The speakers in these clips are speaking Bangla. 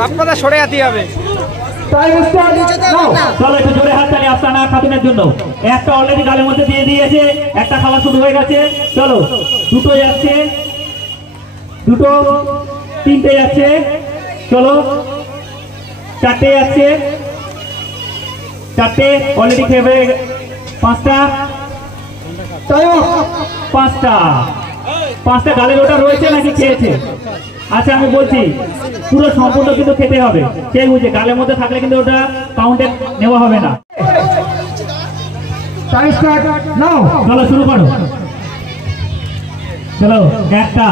বাপ্পাদা সরে যেতে হবে। চলো একটু জোরে হাততালি আফসানা খাতুনের জন্য। একটা অলরেডি গালের মধ্যে দিয়ে দিয়েছে, একটা খাওয়া শুরু হয়ে গেছে। চলো দুটো যাচ্ছে, দুটো, তিনটে যাচ্ছে, চলো চারটে যাচ্ছে, চারটে অলরেডি খেয়ে পাঁচটা, পাঁচটা, পাঁচটা গালের ওটা রয়েছে নাকি খেয়েছে? আচ্ছা আমি বলছি পুরো সম্পূর্ণ কিন্তু খেতে হবে, সেই বুঝে গালের মধ্যে থাকলে কিন্তু ওটা কাউন্টে নেওয়া হবে না। চলো শুরু করো। চলো একটা,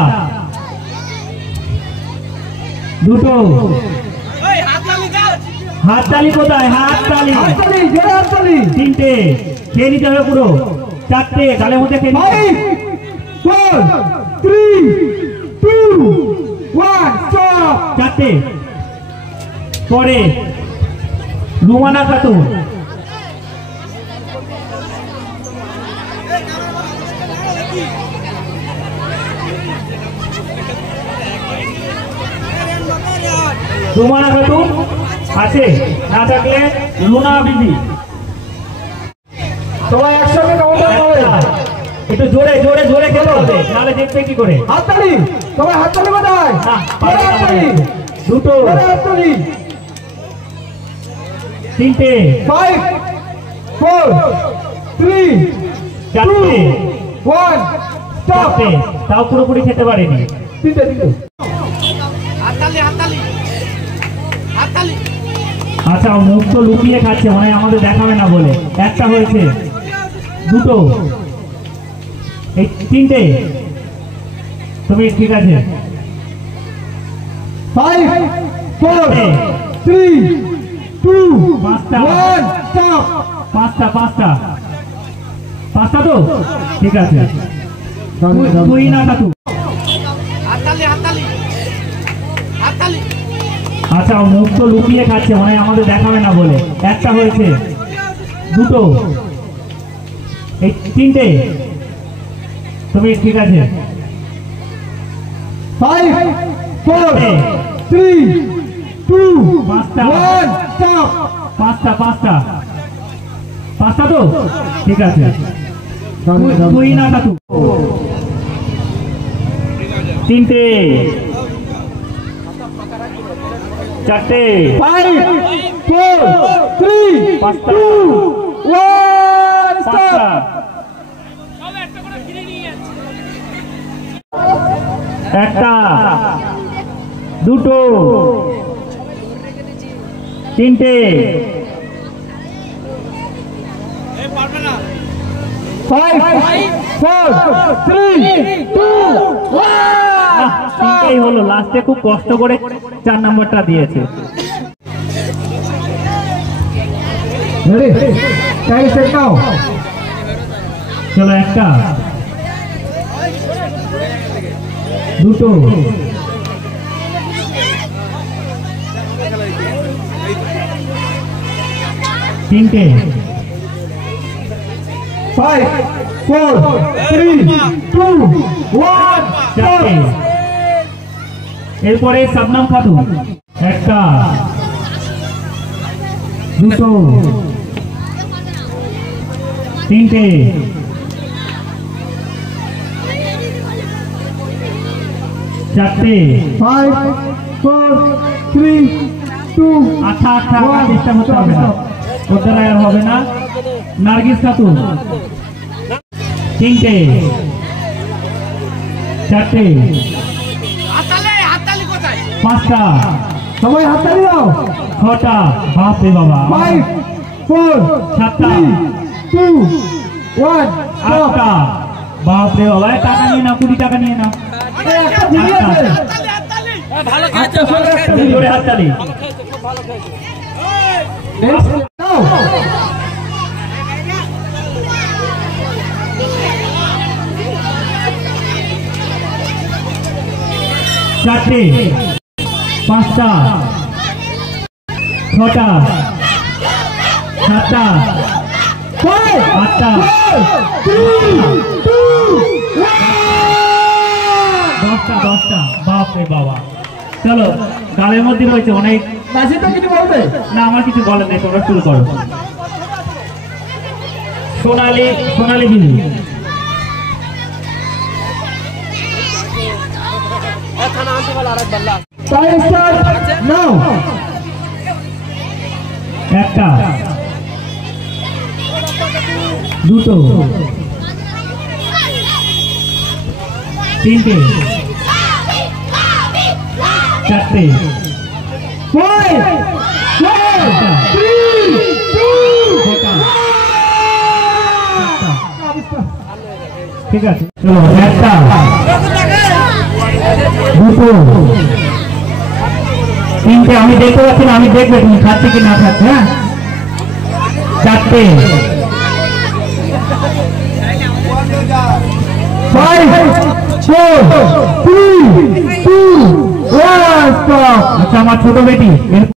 দুটো, হাততালি কোথায়? হাততালি, তিনটে খেয়ে নিতে হবে পুরো, চারটে গালের মধ্যে খেয়ে নিতে। 4 3 2 1 স্টপ। চারটে পরে রুমানা খাতুন, রুমানা খাতুন আছে, না থাকলে লুনা বিবি। সবাই একসঙ্গে একটু জোরে জোরে জোরে খেতে হবে, নাহলে দেখবে কি করে। হাততালি, সবাই হাততালি বাজায়। দুটো, তিনটে, 5 4 3 2 1 স্টপ। তাও পুরোপুরি খেতে পারেনি। তিনটে তিনটে হাততালি হাততালি হাততালি। আচ্ছা মুখ তো লুকিয়ে খাচ্ছে, মানে আমাদের দেখাবে না বলে। একটা হয়েছে, দুটো, এই তিনটে, তুমি ঠিক আছে। 5 4 3 2 পাঁচটা, পাঁচটা পাঁচটা পাঁচটা তো ঠিক আছে। তুই না কাটু। আচ্ছা মুখ তো লুকিয়ে খাচ্ছে, মানে আমাদের দেখাবে না বলে। একটা হয়েছে, দুটো, এই তিনটে, তুমি ঠিক আছে। 5 4 3 2 পাঁচটা, পাঁচটা পাঁচটা পাঁচটা তো ঠিক আছে। তুই না কাটু। তিনটে, চারটে, 5 4 3 পাঁচটা, 1 পাঁচটা, একটা, দুটো, তিনটে, 5 4 3 2 1। তিনটেই হলো, লাস্টে খুব কষ্ট করে 4 নম্বরটা দিয়েছে। চলো একটা, দুটো, তিনটে, 5 4 3 2 1 চারটে। এরপরে শবনম খাতুন, একটা, দুটো, তিনটে, চারটে, 5 4 3 2 আচ্ছা আচ্ছা চেষ্টা করতে হবে না, ওর দ্বারা আর হবে না। নার্গিস খাতুন, তিনটে, চারটে, পাঁচটা, সবাই হাততালি দাও। ছটা, বাপ রে বাবা। 5 4 সাতটা, 2 1 আটটা, বাপ রে বাবা। টাকা নিয়ে নাও, 20 টাকা নিয়ে নাও। হাততালি। চারটে, পাঁচটা, ছটা, সাতটা, আটটা, 10টা 5টা, বাপ রে বাবা। চলো, গালের মধ্যে রয়েছে অনেক। বাসিটা কিছু বলবে? না, আমার কিছু বলার নেই, তোমরা শুরু করো। Sonali, Sonali Biju. Time start now. একটা, দুটো, তিনটে, চারটে, 5 4 3 2 ছটা, সাতটা। ঠিক আছে, চলো। একটা, দুটো, তিনটে। আমি দেখতে পাচ্ছি না, আমি দেখবে তুমি খাচ্ছে কি না খাচ্ছে। হ্যাঁ, চারটে, 5 4 3 2 1 স্টপ। আচ্ছা, আমার ছোট বেটি